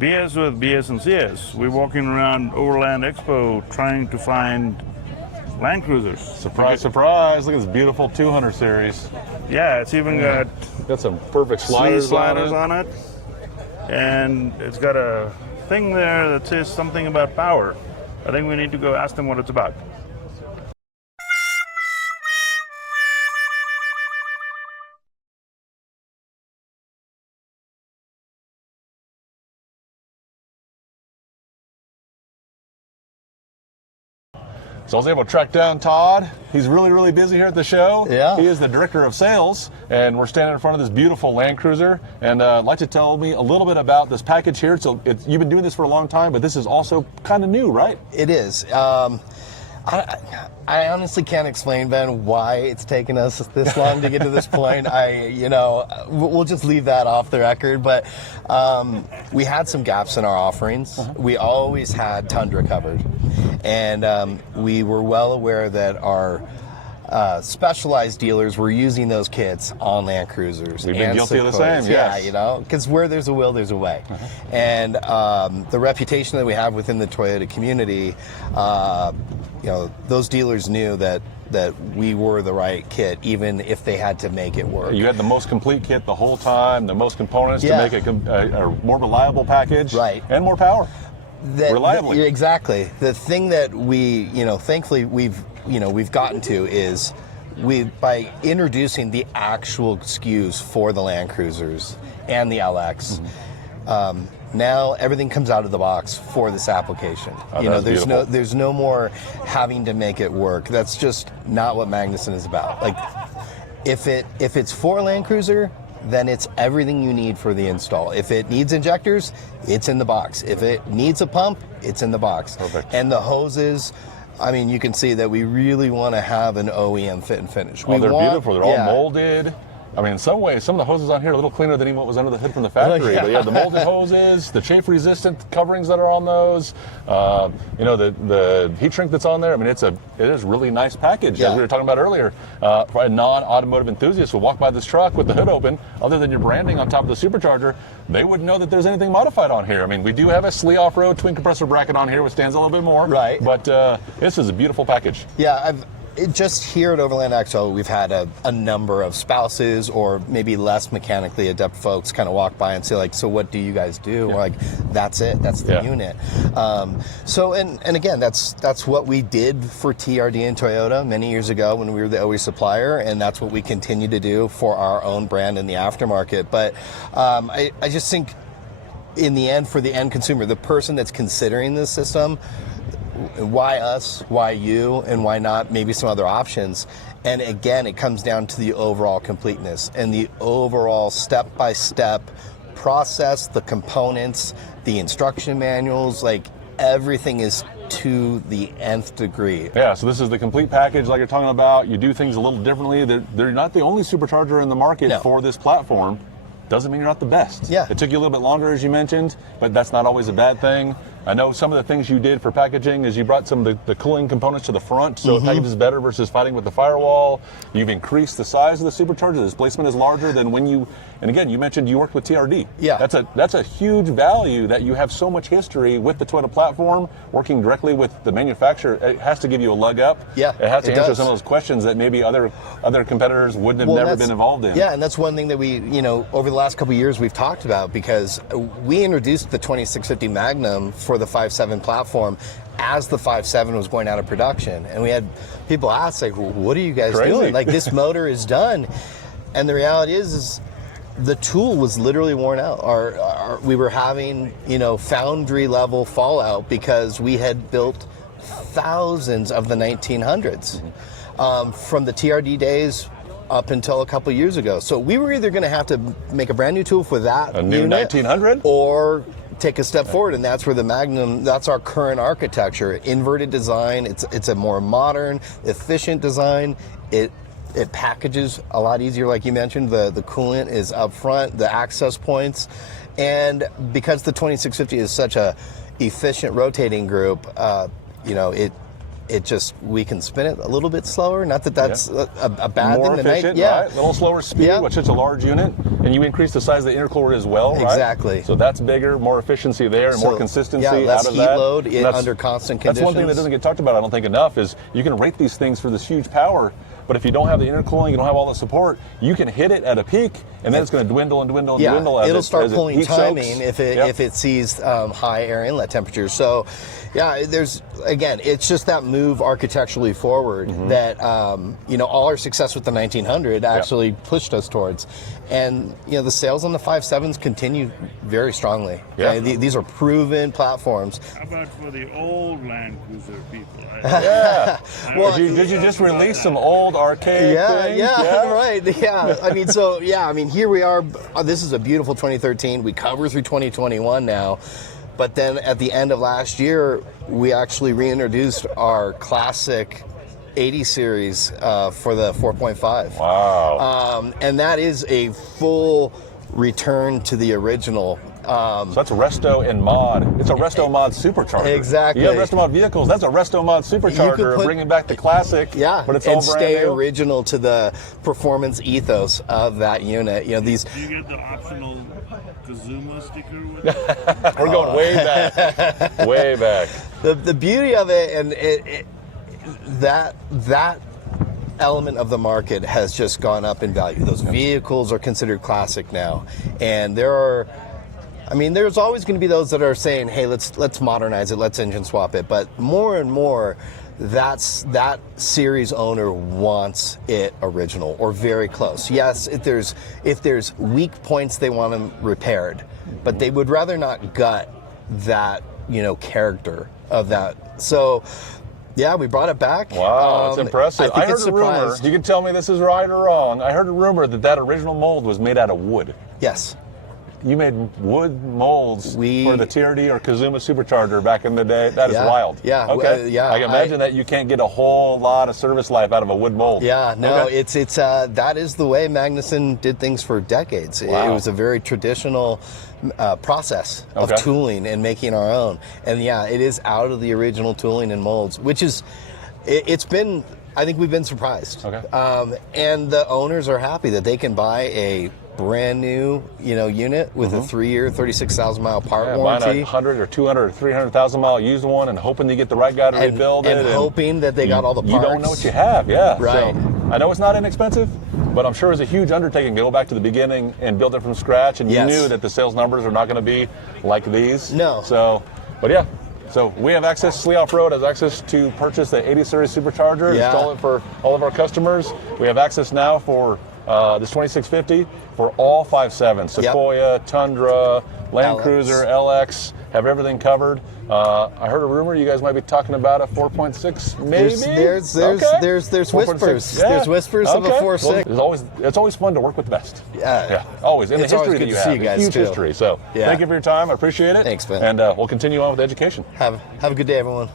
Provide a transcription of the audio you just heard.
BS with BS and CS. We're walking around Overland Expo trying to find Land Cruisers. Surprise, surprise. Look at this beautiful 200 series. Yeah, it's even got some perfect sliders on it. And it's got a thing there that says something about power. I think we need to go ask them what it's about. So I was able to track down Todd. He's really, really busy here at the show. Yeah. He is the director of sales, and we're standing in front of this beautiful Land Cruiser. And I'd like to tell me a little bit about this package here. So you've been doing this for a long time, but this is also kind of new, right? It is. I honestly can't explain, Ben, why it's taken us this long to get to this point. We'll just leave that off the record. But we had some gaps in our offerings. We always had Tundra covered, and we were well aware that our specialized dealers were using those kits on Land Cruisers. We've been guilty of the same, yes. Yeah, because where there's a will, there's a way. And the reputation that we have within the Toyota community, those dealers knew that we were the right kit, even if they had to make it work. You had the most complete kit the whole time, the most components to make a more reliable package, right, and more power. Reliably. Exactly. The thing that we, thankfully we've gotten to is by introducing the actual SKUs for the Land Cruisers and the LX. Now everything comes out of the box for this application. There's no more having to make it work. That's just not what Magnuson is about. Like, if it's for a Land Cruiser, then it's everything you need for the install. If it needs injectors, it's in the box. If it needs a pump, it's in the box. Perfect. And the hoses, I mean, you can see that we really want to have an OEM fit and finish. They're beautiful. They're all molded. I mean, in some ways, some of the hoses on here are a little cleaner than even what was under the hood from the factory. But yeah, the molded hoses, the chafe-resistant coverings that are on those, the heat shrink that's on there. I mean, it is a really nice package. As we were talking about earlier, for a non-automotive enthusiast who walk by this truck with the hood open, other than your branding on top of the supercharger, they wouldn't know that there's anything modified on here. I mean, we do have a SLE off-road twin compressor bracket on here, which stands a little bit more. Right. But this is a beautiful package. Yeah, just here at Overland Expo, we've had a number of spouses or maybe less mechanically adept folks kind of walk by and say, like, so what do you guys do? We're like, that's it. That's the unit. And again, that's what we did for TRD and Toyota many years ago when we were the OE supplier, and that's what we continue to do for our own brand in the aftermarket. But I just think in the end, for the end consumer, the person that's considering this system, why us, why you, and why not maybe some other options? And again, it comes down to the overall completeness and the overall step-by-step process, the components, the instruction manuals, like everything is to the nth degree. Yeah, so this is the complete package like you're talking about. You do things a little differently. They're not the only supercharger in the market for this platform. Doesn't mean you're not the best. Yeah. It took you a little bit longer, as you mentioned, but that's not always a bad thing. I know some of the things you did for packaging is you brought some of the cooling components to the front, so it packages better versus fighting with the firewall. You've increased the size of the supercharger. The displacement is larger than when you, and again, you mentioned you worked with TRD. Yeah. That's a huge value that you have so much history with the Toyota platform, working directly with the manufacturer. It has to give you a leg up. Yeah, it has to answer some of those questions that maybe other competitors wouldn't have never been involved in. Yeah, and that's one thing that we, over the last couple of years we've talked about, because we introduced the 2650 Magnum for the 5.7 platform as the 5.7 was going out of production, and we had people ask, like, what are you guys doing? Like, this motor is done. And the reality is the tool was literally worn out. We were having foundry level fallout because we had built thousands of the 1900s from the TRD days up until a couple years ago. So we were either going to have to make a brand new tool for that new unit, 1900, or take a step forward, and that's where the Magnum, that's our current architecture. Inverted design, it's a more modern, efficient design. It packages a lot easier, like you mentioned. The coolant is up front, the access points, and because the 2650 is such a efficient rotating group, we can spin it a little bit slower. Not that that's a bad more thing. efficient, right? A little slower speed, which is a large unit, and you increase the size of the intercooler as well, right? Exactly. So that's bigger, more efficiency there, and more consistency less out of heat that. load under constant conditions. That's one thing that doesn't get talked about, I don't think, enough, is you can rate these things for this huge power, but if you don't have the intercooling, you don't have all the support, you can hit it at a peak, and then it's going to dwindle and dwindle and dwindle. It'll start pulling timing soaks. if it sees high air inlet temperatures. So, it's just that move architecturally forward that all our success with the 1900 actually pushed us towards, and the sales on the 5.7s continue very strongly. Yeah. These are proven platforms. How about for the old Land Cruiser people? Well, did you just release some old archaic things? Right. Yeah. Here we are. This is a beautiful 2013. We cover through 2021 now. But then at the end of last year, we actually reintroduced our classic 80 series for the 4.5. Wow. And that is a full return to the original. So that's a Resto and Mod. It's a Resto Mod supercharger. Exactly. You have Resto Mod vehicles. That's a Resto Mod supercharger, bringing back the classic. Yeah, but it's all brand stay new. original to the performance ethos of that unit. These. Do you get the optional Kazuma sticker with it? We're going way back. Way back. The beauty of it, and that element of the market has just gone up in value. Those vehicles are considered classic now, and there's always going to be those that are saying, "Hey, let's modernize it, let's engine swap it." But more and more, that series owner wants it original or very close. Yes, if there's weak points, they want them repaired, but they would rather not gut that character of that. So. Yeah, we brought it back. Wow, that's impressive. I heard a rumor. You can tell me this is right or wrong. I heard a rumor that original mold was made out of wood. Yes. You made wood molds for the TRD or Kazuma supercharger back in the day. That is wild. Yeah. Okay. I can imagine that you can't get a whole lot of service life out of a wood mold. Yeah. No. Okay. It's that is the way Magnuson did things for decades. Wow. It was a very traditional process of tooling and making our own. And it is out of the original tooling and molds, which is, it's been. I think we've been surprised. Okay. And the owners are happy that they can buy a brand new, unit with a 3-year, 36,000 mile part warranty. Buying a 100 or 200 or 300,000 mile used one and hoping to get the right guy to rebuild it. And hoping that they got all the parts. You don't know what you have, Right. So, I know it's not inexpensive, but I'm sure it's a huge undertaking to go back to the beginning and build it from scratch. And you knew that the sales numbers are not going to be like these. No. So, but yeah. So we have access, Slee Off-Road has access to purchase the 80 series supercharger, install it for all of our customers. We have access now for this 2650 for all 5.7s, Sequoia, Tundra, Land Cruiser, LX, have everything covered. I heard a rumor you guys might be talking about a 4.6, maybe. There's whispers. There's whispers of a 4.6. Well, it's always fun to work with the best. Yeah, always. And the it's history that you have, you guys huge too. history. So thank you for your time. I appreciate it. Thanks, Ben. And we'll continue on with education. Have a good day, everyone.